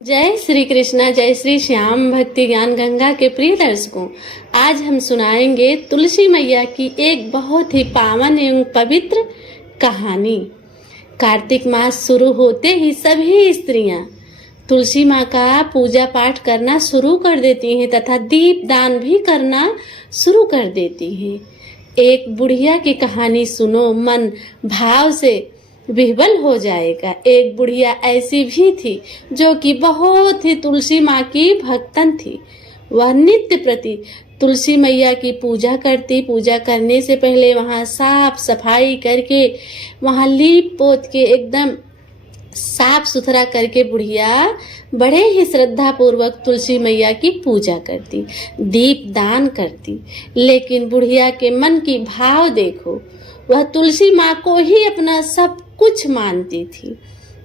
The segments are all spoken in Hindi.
जय श्री कृष्णा, जय श्री श्याम। भक्ति ज्ञान गंगा के प्रिय दर्शकों, आज हम सुनाएंगे तुलसी मैया की एक बहुत ही पावन एवं पवित्र कहानी। कार्तिक मास शुरू होते ही सभी स्त्रियां तुलसी माँ का पूजा पाठ करना शुरू कर देती हैं तथा दीप दान भी करना शुरू कर देती हैं। एक बुढ़िया की कहानी सुनो, मन भाव से विह्वल हो जाएगा। एक बुढ़िया ऐसी भी थी जो कि बहुत ही तुलसी माँ की भक्तन थी। वह नित्य प्रति तुलसी मैया की पूजा करती। पूजा करने से पहले वहाँ साफ सफाई करके, वहाँ लीप पोत के एकदम साफ सुथरा करके बुढ़िया बड़े ही श्रद्धा पूर्वक तुलसी मैया की पूजा करती, दीप दान करती। लेकिन बुढ़िया के मन की भाव देखो, वह तुलसी माँ को ही अपना सब कुछ मानती थी।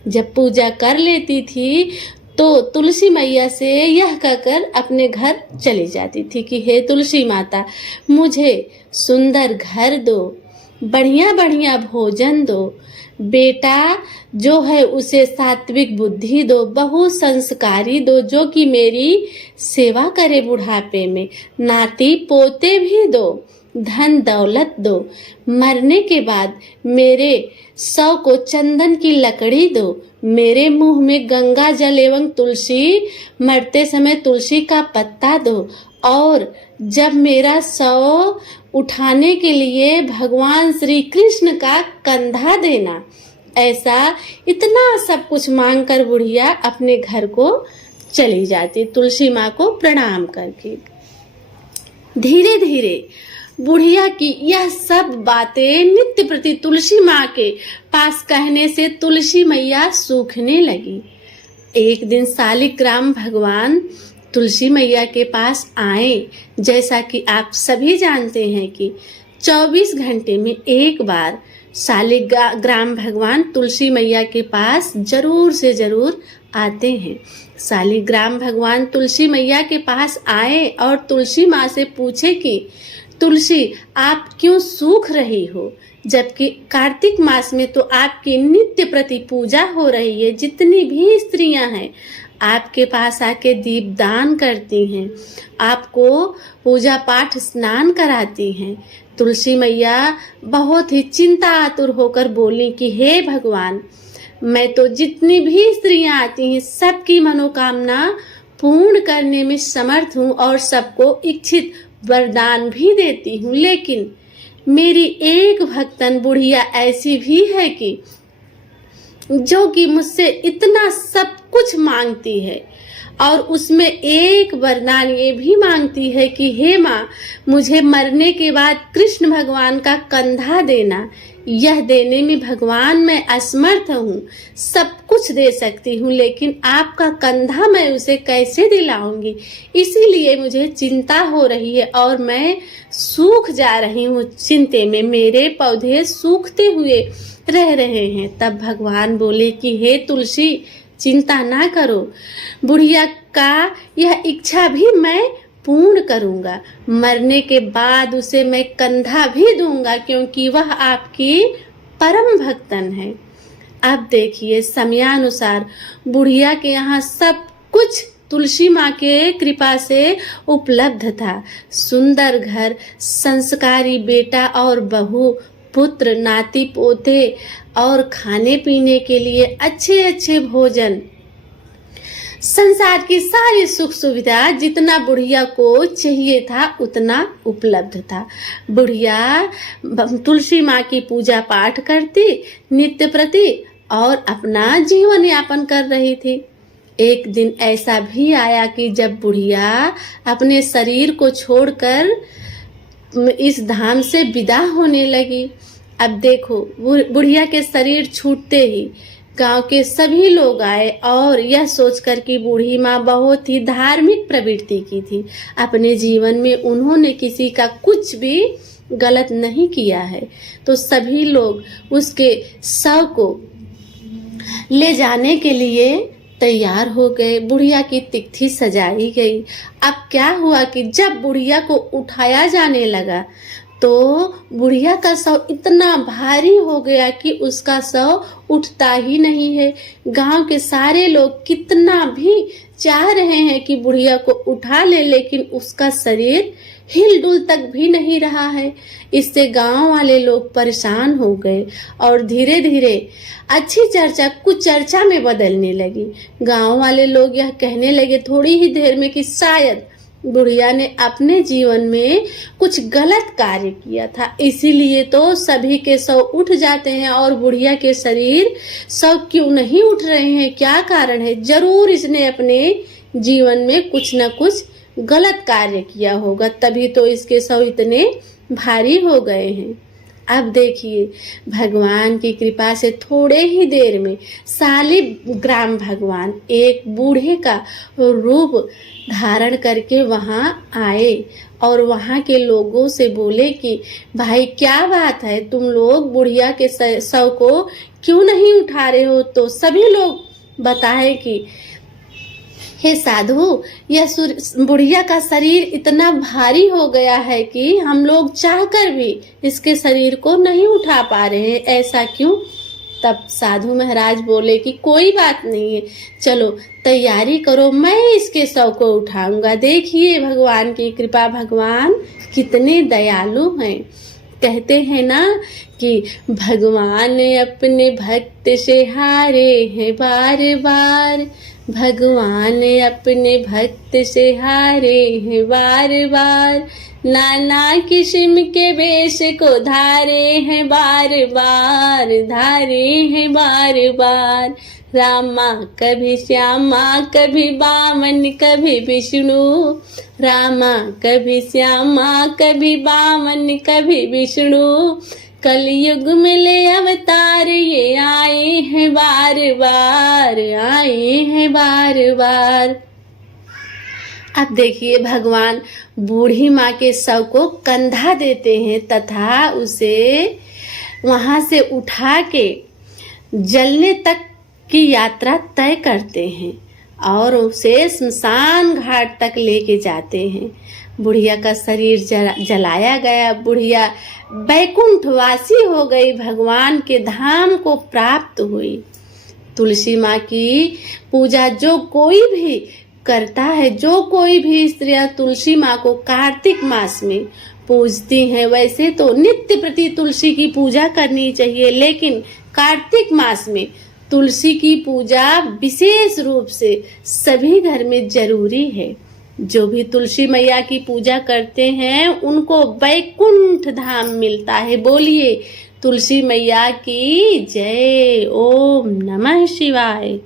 जब पूजा कर लेती थी तो तुलसी मैया से यह कहकर अपने घर चली जाती थी कि हे तुलसी माता, मुझे सुंदर घर दो, बढ़िया बढ़िया भोजन दो, बेटा जो है उसे सात्विक बुद्धि दो, बहु संस्कारी दो जो कि मेरी सेवा करे बुढ़ापे में, नाती पोते भी दो, धन दौलत दो, मरने के बाद मेरे शव को चंदन की लकड़ी दो, मेरे मुंह में गंगा जल एवं तुलसी, मरते समय तुलसी का पत्ता दो, और जब मेरा शव उठाने के लिए भगवान श्री कृष्ण का कंधा देना। ऐसा इतना सब कुछ मांगकर बुढ़िया अपने घर को चली जाती, तुलसी माँ को प्रणाम करके। धीरे धीरे बुढ़िया की यह सब बातें नित्य प्रति तुलसी माँ के पास कहने से तुलसी मैया सूखने लगी। एक दिन शालिग्राम भगवान तुलसी मैया के पास आए। जैसा कि आप सभी जानते हैं कि 24 घंटे में एक बार शालिग्राम भगवान तुलसी मैया के पास जरूर से जरूर आते हैं। शालिग्राम भगवान तुलसी मैया के पास आए और तुलसी माँ से पूछे कि तुलसी, आप क्यों सूख रही हो, जबकि कार्तिक मास में तो आपकी नित्य प्रति पूजा हो रही है। जितनी भी स्त्रियां हैं आपके पास आके दीप दान करती हैं, आपको पूजा पाठ स्नान कराती हैं। तुलसी मैया बहुत ही चिंता आतुर होकर बोली कि हे भगवान, मैं तो जितनी भी स्त्रियां आती हैं सबकी मनोकामना पूर्ण करने में समर्थ हूँ और सबको इच्छित वरदान भी देती हूँ, लेकिन मेरी एक भक्तन बुढ़िया ऐसी भी है कि जो कि मुझसे इतना सब कुछ मांगती है और उसमें एक वरदान ये भी मांगती है कि हे माँ, मुझे मरने के बाद कृष्ण भगवान का कंधा देना। यह देने में भगवान मैं असमर्थ हूँ, सब कुछ दे सकती हूँ, लेकिन आपका कंधा मैं उसे कैसे दिलाऊंगी। इसीलिए मुझे चिंता हो रही है और मैं सूख जा रही हूँ चिंते में, मेरे पौधे सूखते हुए रह रहे हैं। तब भगवान बोले कि हे तुलसी, चिंता ना करो, बुढ़िया का यह इच्छा भी मैं पूर्ण करूंगा। मरने के बाद उसे मैं कंधा भी दूंगा क्योंकि वह आपकी परम भक्तन है। अब देखिए, समयानुसार बुढ़िया के यहाँ सब कुछ तुलसी माँ के कृपा से उपलब्ध था। सुंदर घर, संस्कारी बेटा और बहू, पुत्र, नाती पोते और खाने पीने के लिए अच्छे अच्छे भोजन, संसार की सारी सुख सुविधा जितना बुढ़िया को चाहिए था उतना उपलब्ध था। बुढ़िया तुलसी माँ की पूजा पाठ करती नित्य प्रति और अपना जीवन यापन कर रही थी। एक दिन ऐसा भी आया कि जब बुढ़िया अपने शरीर को छोड़कर इस धाम से विदा होने लगी। अब देखो, बुढ़िया के शरीर छूटते ही गांव के सभी लोग आए और यह सोचकर कि बूढ़ी माँ बहुत ही धार्मिक प्रवृत्ति की थी, अपने जीवन में उन्होंने किसी का कुछ भी गलत नहीं किया है, तो सभी लोग उसके शव को ले जाने के लिए तैयार हो गए। बुढ़िया की तिथि सजाई गई। अब क्या हुआ कि जब बुढ़िया को उठाया जाने लगा तो बुढ़िया का शव इतना भारी हो गया कि उसका शव उठता ही नहीं है। गांव के सारे लोग कितना भी चाह रहे हैं कि बुढ़िया को उठा ले, लेकिन उसका शरीर हिलडुल तक भी नहीं रहा है। इससे गांव वाले लोग परेशान हो गए और धीरे धीरे अच्छी चर्चा कुछ चर्चा में बदलने लगी। गांव वाले लोग यह कहने लगे थोड़ी ही देर में कि शायद बुढ़िया ने अपने जीवन में कुछ गलत कार्य किया था, इसीलिए तो सभी के शव उठ जाते हैं और बुढ़िया के शव क्यों नहीं उठ रहे हैं, क्या कारण है? जरूर इसने अपने जीवन में कुछ न कुछ गलत कार्य किया होगा, तभी तो इसके शव इतने भारी हो गए हैं। अब देखिए, भगवान की कृपा से थोड़े ही देर में शालिग्राम भगवान एक बूढ़े का रूप धारण करके वहां आए और वहां के लोगों से बोले कि भाई क्या बात है, तुम लोग बुढ़िया के शव को क्यों नहीं उठा रहे हो? तो सभी लोग बताए कि हे साधु, यह बुढ़िया का शरीर इतना भारी हो गया है कि हम लोग चाहकर भी इसके शरीर को नहीं उठा पा रहे हैं, ऐसा क्यों? तब साधु महाराज बोले कि कोई बात नहीं है, चलो तैयारी करो, मैं इसके शव को उठाऊंगा। देखिए भगवान की कृपा, भगवान कितने दयालु हैं। कहते हैं ना कि भगवान अपने भक्त से हारे हैं बार बार, भगवान अपने भक्त से हारे हैं बार बार, नाना किस्म के वेश को धारे हैं बार बार, धारे हैं बार बार। रामा कभी श्यामा कभी वामन कभी विष्णु, रामा कभी श्यामा कभी वामन कभी विष्णु, कलयुग में ले अवतार ये आए हैं बार बार, आए हैं बार बार। अब देखिए, भगवान बूढ़ी माँ के शव को कंधा देते हैं तथा उसे वहां से उठा के जलने तक की यात्रा तय करते हैं और उसे स्मशान घाट तक लेके जाते हैं। बुढ़िया का शरीर जलाया गया, बुढ़िया बैकुंठवासी हो गई, भगवान के धाम को प्राप्त हुई। तुलसी माँ की पूजा जो कोई भी करता है, जो कोई भी स्त्रियां तुलसी माँ को कार्तिक मास में पूजती हैं, वैसे तो नित्य प्रति तुलसी की पूजा करनी चाहिए, लेकिन कार्तिक मास में तुलसी की पूजा विशेष रूप से सभी घर में जरूरी है। जो भी तुलसी मैया की पूजा करते हैं उनको वैकुंठ धाम मिलता है। बोलिए तुलसी मैया की जय। ओम नमः शिवाय।